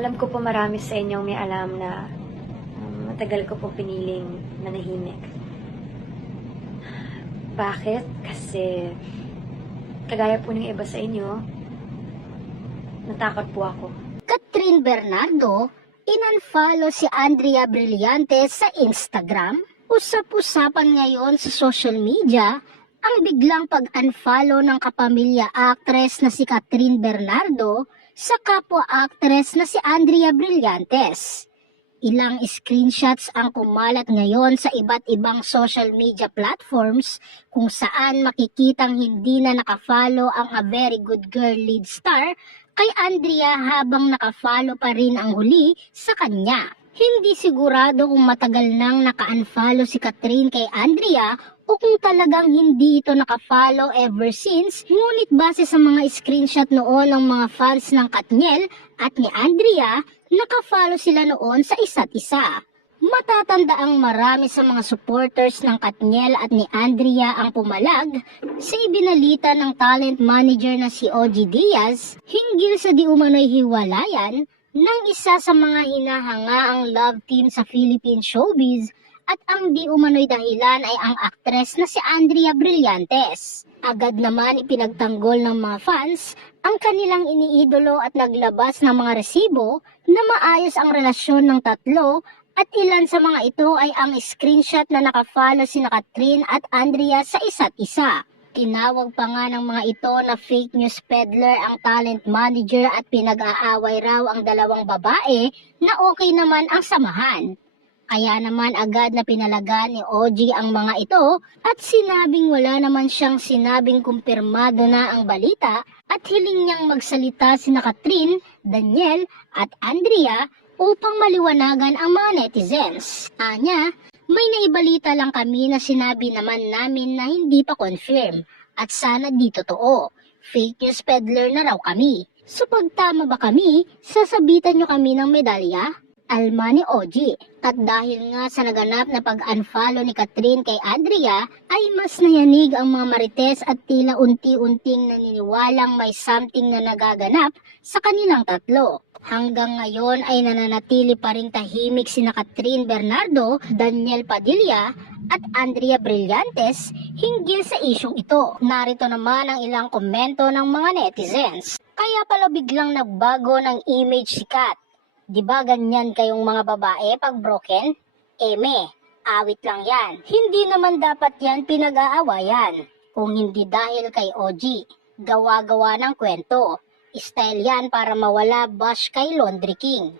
Alam ko po marami sa inyong may alam na matagal ko po piniling manahimik. Bakit? Kasi kagaya po ng iba sa inyo, natakot po ako. Catherine Bernardo, in-unfollow si Andrea Brillantes sa Instagram. Usap-usapan ngayon sa social media ang biglang pag-unfollow ng kapamilya actress na si Catherine Bernardo sa kapwa actress na si Andrea Brillantes. Ilang screenshots ang kumalat ngayon sa iba't ibang social media platforms kung saan makikitang hindi na nakafollow ang A Very Good Girl lead star kay Andrea habang nakafollow pa rin ang huli sa kanya. Hindi sigurado kung matagal nang naka-unfollow si Catherine kay Andrea o kung talagang hindi ito nakafollow ever since, ngunit base sa mga screenshot noon ng mga fans ng Katniel at ni Andrea, nakafollow sila noon sa isa't isa. Matatanda ang marami sa mga supporters ng Katniel at ni Andrea ang pumalag sa ibinalita ng talent manager na si OG Diaz hinggil sa di umano'y hiwalayan ng isa sa mga hinahangaang love team sa Philippine showbiz at ang di umano'y dahilan ay ang aktres na si Andrea Brillantes. Agad naman ipinagtanggol ng mga fans ang kanilang iniidolo at naglabas ng mga resibo na maayos ang relasyon ng tatlo at ilan sa mga ito ay ang screenshot na nakafollow sina Catherine at Andrea sa isa't isa. Tinawag pa nga ng mga ito na fake news peddler ang talent manager at pinag-aaway raw ang dalawang babae na okay naman ang samahan. Kaya naman agad na pinalagan ni OG ang mga ito at sinabing wala naman siyang sinabing kumpirmado na ang balita at hiling niyang magsalita sina Catherine, Daniel at Andrea upang maliwanagan ang mga netizens. Anya, may naibalita lang kami na sinabi naman namin na hindi pa confirm at sana di totoo. Fake news peddler na raw kami. So pag tama ba kami, sasabitan nyo kami ng medalya? Alma ni OG. At dahil nga sa naganap na pag-unfollow ni Catherine kay Andrea, ay mas nayanig ang mga marites at tila unti-unting naniniwalang may something na nagaganap sa kanilang tatlo. Hanggang ngayon ay nananatili pa rin tahimik sina Catherine Bernardo, Daniel Padilla at Andrea Brillantes hinggil sa isyong ito. Narito naman ang ilang komento ng mga netizens. Kaya pala biglang nagbago ng image si Kat. Di ba ganyan kayong mga babae pag broken? Eme, awit lang yan. Hindi naman dapat yan pinag-aawayan. Kung hindi dahil kay OG, gawa-gawa ng kwento. Style yan para mawala bash kay Laundry King.